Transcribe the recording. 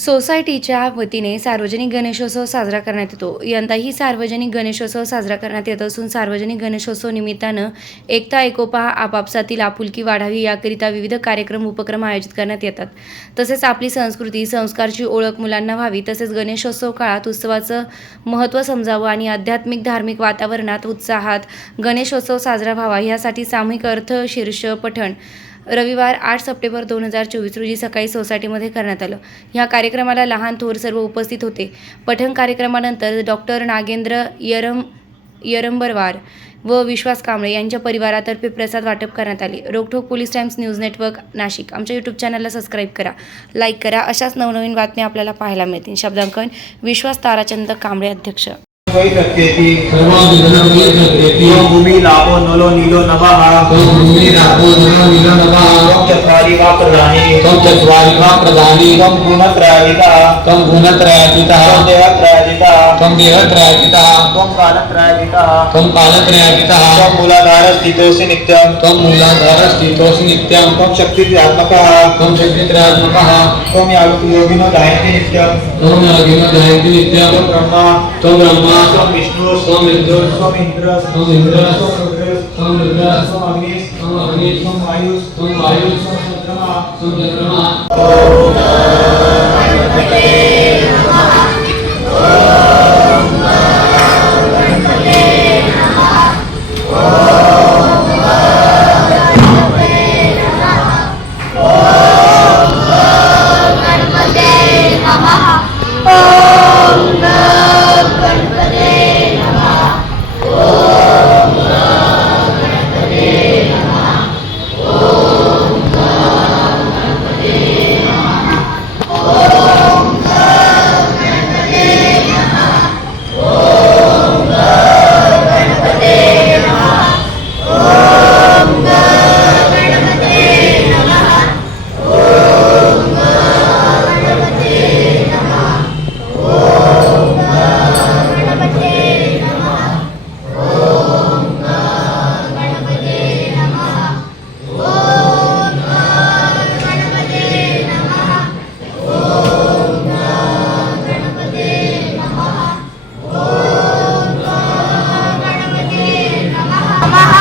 सोसायटीच्या वतीने सार्वजनिक गणेशोत्सव साजरा करण्यात येतो. यंदाही सार्वजनिक गणेशोत्सव साजरा करण्यात येत असून सार्वजनिक गणेशोत्सव निमित्तानं एकता एकोपा आपापसातील आपुलकी वाढावी याकरिता विविध कार्यक्रम उपक्रम आयोजित करण्यात येतात. तसेच आपली संस्कृती संस्कारची ओळख मुलांना व्हावी तसेच गणेशोत्सव काळात उत्सवाचं महत्त्व समजावं आणि आध्यात्मिक धार्मिक वातावरणात उत्साहात गणेशोत्सव साजरा व्हावा यासाठी सामूहिक अर्थ शीर्ष पठण रविवार आठ सप्टेंबर दोन हजार चोवीस रोजी सकाळी सोसायटीमध्ये करण्यात आलं. ह्या कार्यक्रमाला लहान थोर सर्व उपस्थित होते. पठण कार्यक्रमानंतर डॉक्टर नागेंद्र यरम यरंबरवार व विश्वास कांबळे यांच्या परिवारातर्फे प्रसाद वाटप करण्यात आले. रोकठोक police Times news network Nashik. आमच्या यूट्यूब चॅनलला सबस्क्राईब करा लाईक करा. अशाच नवनवीन बातम्या आपल्याला पाहायला मिळतील. शब्दांकन विश्वास ताराचंद कांबळे अध्यक्ष. भूमि लाभो नलो प्रदानि। त्वं चत्वारि वा प्रदानि त्वं गुणत्रयाजितः त्वं गुणत्रयाजितः त्वं देहत्रयाजितः त्वं देहत्रयाजितः त्वं कालत्रयाजितः त्वं कालत्रयाजितः त्वं मूलाधारस्थितोऽसि नित्यं त्वं मूलाधारस्थितोऽसि नित्यं त्वं शक्तित्यात्मकः त्वं शक्तित्रयात्मकः। त्वं यावति योगिनो दायन्ति नित्यं त्वं योगिनो जयन्ति नित्यं त्वं ब्रह्मा। त्वं ब्रह्मा। त्वं विष्णु। त्वं इन्द्र त्वं इन्द्र त्वं रुद्र। त्वं रुद्र। त्वं अग्नि त्वं अग्नि त्वं वायु त्वं वायु त्वं चन्द्रमा त्वं चन्द्रमा ॐ Omaha.